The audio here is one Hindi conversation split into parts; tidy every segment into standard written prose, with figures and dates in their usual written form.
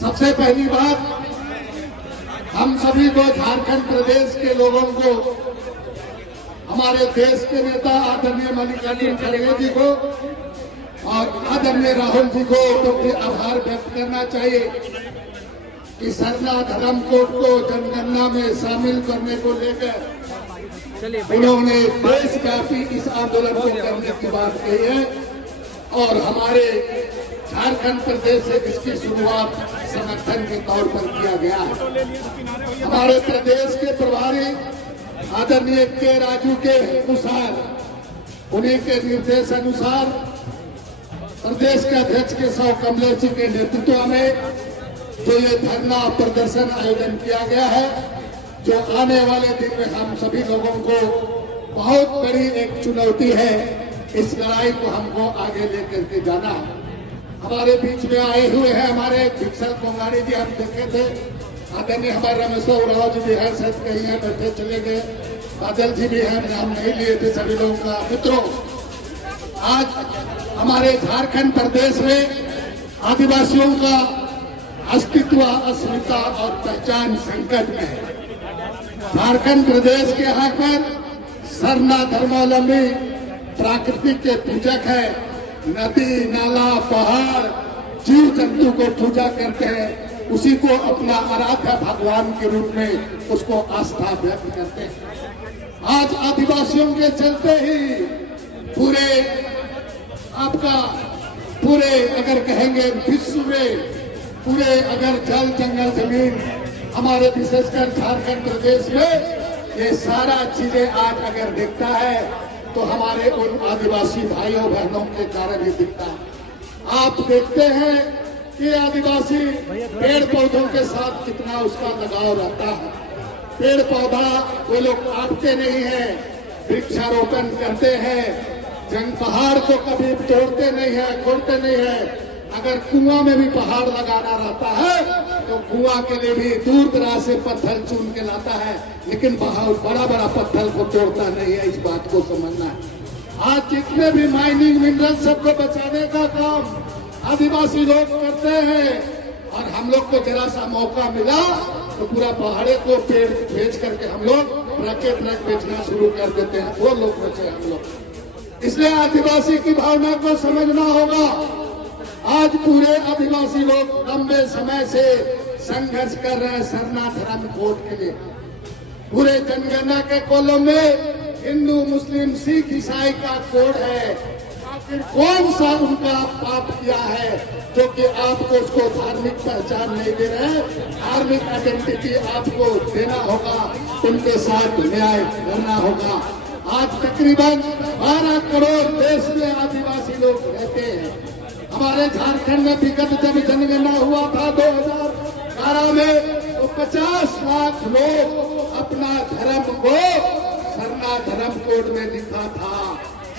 सबसे पहली बात, हम सभी को, झारखंड प्रदेश के लोगों को, हमारे देश के नेता आदरणीय मल्लिकार्जुन खड़गे जी को और आदरणीय राहुल जी को तो आभार व्यक्त करना चाहिए कि सरना धर्म कोड को जनगणना में शामिल करने को लेकर उन्होंने देशव्यापी इस आंदोलन को करने की बात कही है और हमारे झारखंड प्रदेश से इसकी शुरुआत समर्थन के तौर पर किया गया है। हमारे प्रदेश के प्रभारी आदरणीय के राजू के अनुसार, उन्हीं के निर्देश अनुसार प्रदेश के अध्यक्ष केशव कमलेश जी के नेतृत्व में जो ये धरना प्रदर्शन आयोजन किया गया है, जो आने वाले दिन में हम सभी लोगों को बहुत बड़ी एक चुनौती है, इस लड़ाई को हमको आगे लेकर के जाना है। हमारे बीच में आए हुए हैं हमारे भिक्षल कोंगाड़ी जी, हम देखे थे, आदरणीय हमारे रमेश राव जी भी हैं, शायद कहीं हैं, बैठे चले गए, बादल जी भी हैं, नाम नहीं लिए थे सभी लोगों का। मित्रों, आज हमारे झारखंड प्रदेश में आदिवासियों का अस्तित्व, अस्मिता और पहचान संकट में है। झारखंड प्रदेश के यहाँ पर सरना धर्मावलंबी प्राकृतिक के पूजक है, नदी नाला पहाड़ जीव जंतु को पूजा करते हैं, उसी को अपना आराध्य भगवान के रूप में उसको आस्था व्यक्त करते हैं। आज आदिवासियों के चलते ही पूरे अगर कहेंगे विश्व में पूरे अगर जल जंगल जमीन हमारे विशेषकर झारखंड प्रदेश में ये सारा चीजें आज अगर दिखता है तो हमारे उन आदिवासी भाइयों बहनों के कारण ही दिखता है। आप देखते हैं कि आदिवासी पेड़ पौधों के साथ कितना उसका लगाव रहता है। पेड़ पौधा वो लोग काटते नहीं है, वृक्षारोपण करते हैं, पहाड़ को कभी तोड़ते नहीं है, खोदते नहीं है। अगर कुआं में भी पहाड़ लगाना रहता है तो कुआं के लिए भी दूर दराज से पत्थर चुन के लाता है, लेकिन बड़ा बड़ा पत्थर को तोड़ता नहीं है। इस बात को समझना है। आज जितने भी माइनिंग मिनरल सबको बचाने का काम आदिवासी लोग करते हैं और हम लोग को जरा सा मौका मिला तो पूरा पहाड़े को पेड़ बेच करके हम लोग ट्रक बेचना शुरू कर देते हैं। वो लोग बचे हम लोग। इसलिए आदिवासी की भावना को समझना होगा। आज पूरे आदिवासी लोग लंबे समय से संघर्ष कर रहे हैं सरना धर्म कोड के लिए। पूरे जनगणना के कॉलम में हिंदू मुस्लिम सिख ईसाई का कोड है। आखिर कौन सा उनका पाप किया है जो कि आपको उसको धार्मिक पहचान नहीं दे रहे हैं? धार्मिक आइडेंटिटी आपको देना होगा, उनके साथ न्याय करना होगा। आज तकरीबन 12 करोड़ देश में आदिवासी लोग रहते हैं। हमारे झारखंड में विगत जब जनगणना हुआ था 2011 में तो 50 लाख लोग अपना धर्म को सरना धर्म कोड में लिखा था,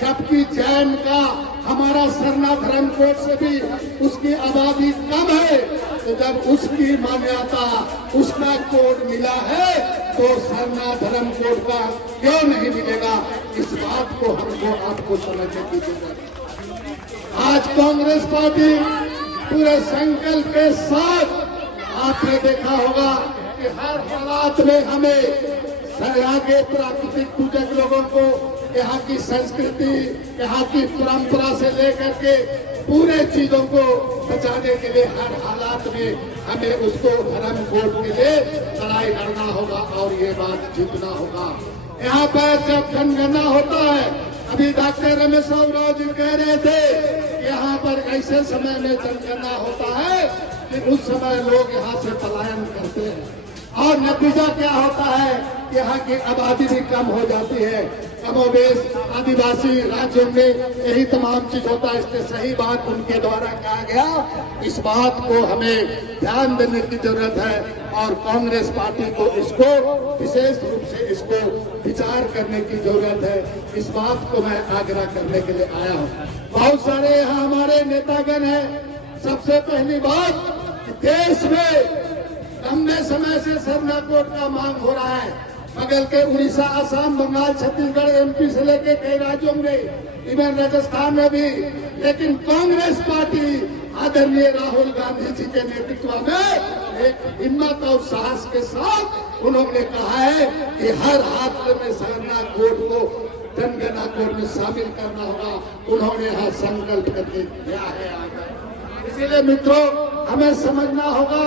जबकि जैन का हमारा सरना धर्म कोड से भी उसकी आबादी कम है। तो जब उसकी मान्यता उसका कोड मिला है तो सरना धर्म कोड का क्यों नहीं मिलेगा? इस बात को हमको आपको समझने की जरूरत है। आज कांग्रेस पार्टी पूरे संकल्प के साथ, आपने देखा होगा कि हर हालात में हमें यहाँ के प्राकृतिक पूजक लोगों को, यहाँ की संस्कृति, यहाँ की परंपरा से लेकर के पूरे चीजों को बचाने के लिए हर हालात में हमें उसको धर्म कोड के लिए लड़ाई लड़ना होगा और ये बात जीतना होगा। यहाँ पर जब जनगणना होता है, अभी डॉक्टर रमेश राव जी कह रहे थे यहाँ पर ऐसे समय में जनगणना होता है कि उस समय लोग यहाँ से पलायन करते हैं और नतीजा क्या होता है? यहाँ की आबादी भी कम हो जाती है। कमोबेश आदिवासी राज्यों में यही तमाम चीज होता है। इसलिए सही बात उनके द्वारा कहा गया, इस बात को हमें ध्यान देने की जरूरत है और कांग्रेस पार्टी को इसको विशेष रूप से इसको विचार करने की जरूरत है। इस बात को मैं आग्रह करने के लिए आया हूँ। बहुत सारे यहाँ हमारे नेतागण हैं। सबसे पहली बात, देश में लंबे समय से सरना कोड का मांग हो रहा है। बगल के उड़ीसा, असम, बंगाल, छत्तीसगढ़, एमपी से लेकर कई राज्यों में, इवन राजस्थान में भी। लेकिन कांग्रेस पार्टी आदरणीय राहुल गांधी जी के नेतृत्व में एक हिम्मत और साहस के साथ उन्होंने कहा है कि हर हाथ में सरना कोड को जनगणना कोड में शामिल करना होगा। उन्होंने यह संकल्प करके दिया है। इसीलिए मित्रों, हमें समझना होगा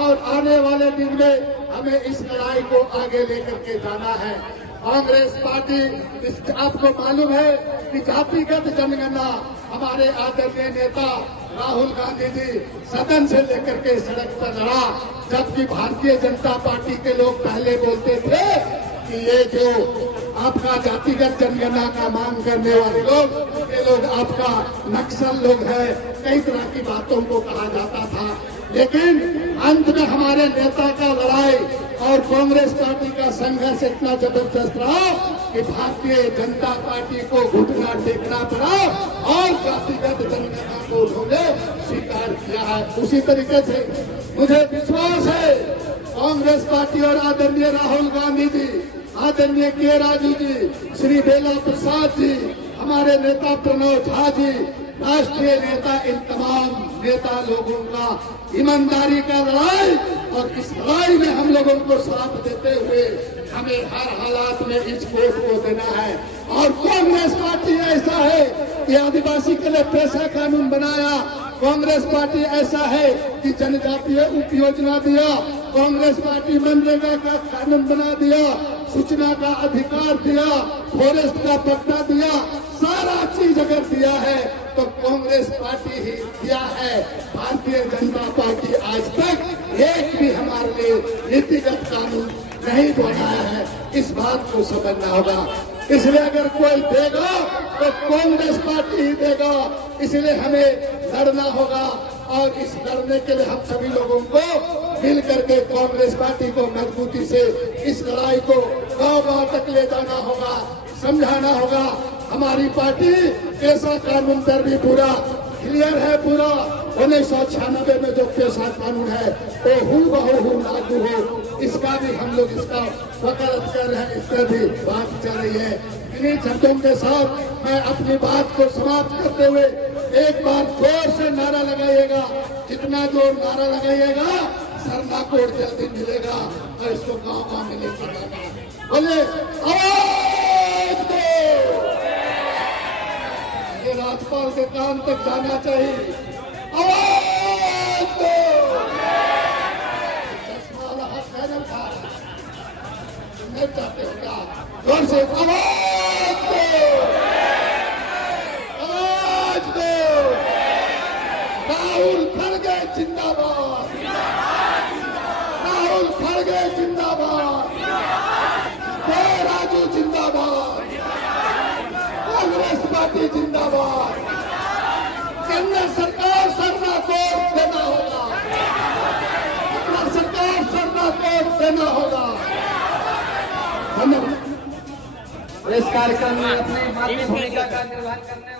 और आने वाले दिन में हमें इस लड़ाई को आगे लेकर के जाना है। कांग्रेस पार्टी, आपको मालूम है कि जातिगत जनगणना हमारे आदरणीय नेता राहुल गांधी जी सदन से लेकर के सड़क पर लड़ा, जबकि भारतीय जनता पार्टी के लोग पहले बोलते थे कि ये जो आपका जातिगत जनगणना का मांग करने वाले लोग, ये लोग आपका नक्सल लोग हैं, कई तरह की बातों को कहा जाता था। लेकिन अंत में हमारे नेता का लड़ाई और कांग्रेस पार्टी का संघर्ष इतना जबरदस्त रहा कि भारतीय जनता पार्टी को घुटना टेकना पड़ा और जातिगत जनगणना को उन्होंने स्वीकार किया है। उसी तरीके से मुझे विश्वास है कांग्रेस पार्टी और आदरणीय राहुल गांधी जी, आदरणीय के राजू जी, श्री बेला प्रसाद जी, हमारे नेता प्रणव झा जी, राष्ट्रीय नेता, इन तमाम नेता लोगों का ईमानदारी का लड़ाई, और इस लड़ाई में हम लोगों को साथ देते हुए हमें हर हालात में इस वोट को देना है। और कांग्रेस पार्टी ऐसा है कि आदिवासी के लिए पैसा कानून बनाया, कांग्रेस पार्टी ऐसा है कि जनजातीय उपयोजना दिया, कांग्रेस पार्टी मनरेगा का कानून बना दिया, सूचना का अधिकार दिया, फॉरेस्ट का पट्टा दिया, सारा चीज अगर दिया है तो कांग्रेस पार्टी ही दिया है। भारतीय जनता पार्टी आज तक एक भी हमारे लिए नीतिगत कानून नहीं बनाया है। इस बात को समझना होगा। इसलिए अगर कोई देगा तो कांग्रेस पार्टी ही देगा। इसलिए हमें लड़ना होगा और इस लड़ने के लिए हम सभी लोगों को मिल करके कांग्रेस पार्टी को मजबूती से इस लड़ाई को गांव-गांव तक ले जाना होगा, समझाना होगा। हमारी पार्टी पेशा कानून पर भी पूरा क्लियर है। पूरा 1996 में जो पेशा कानून है वो हूबहू लागू हो, इसका भी हम लोग इसका वकालत कर रहे हैं, इस पर भी बात चल रही है। इन्हीं शब्दों के साथ मैं अपनी बात को समाप्त करते हुए एक बार जोर से नारा लगाइएगा। जितना जोर नारा लगाइएगा सरना कोड जल्दी मिलेगा और इसको गाँव-गाँव में लेकर जाना। बोले आवाज दो, ये राज्यपाल के कान तक जाना चाहिए। आवाज दो, चश्मा वाला हाथ पैदल खा नहीं चाहते हो क्या? जोर से आवाज दो, आवाज दो। राहुल खड़गे जिंदाबाद, राहुल खड़गे जिंदाबाद, के राजू जिंदाबाद, कांग्रेस पार्टी जिंदाबाद। केंद्र सरकार सरना कोड देना होगा, केंद्र सरकार सरना कोड देना होगा। इस कार्यक्रम में अपनी भूमिका का निर्वहन करने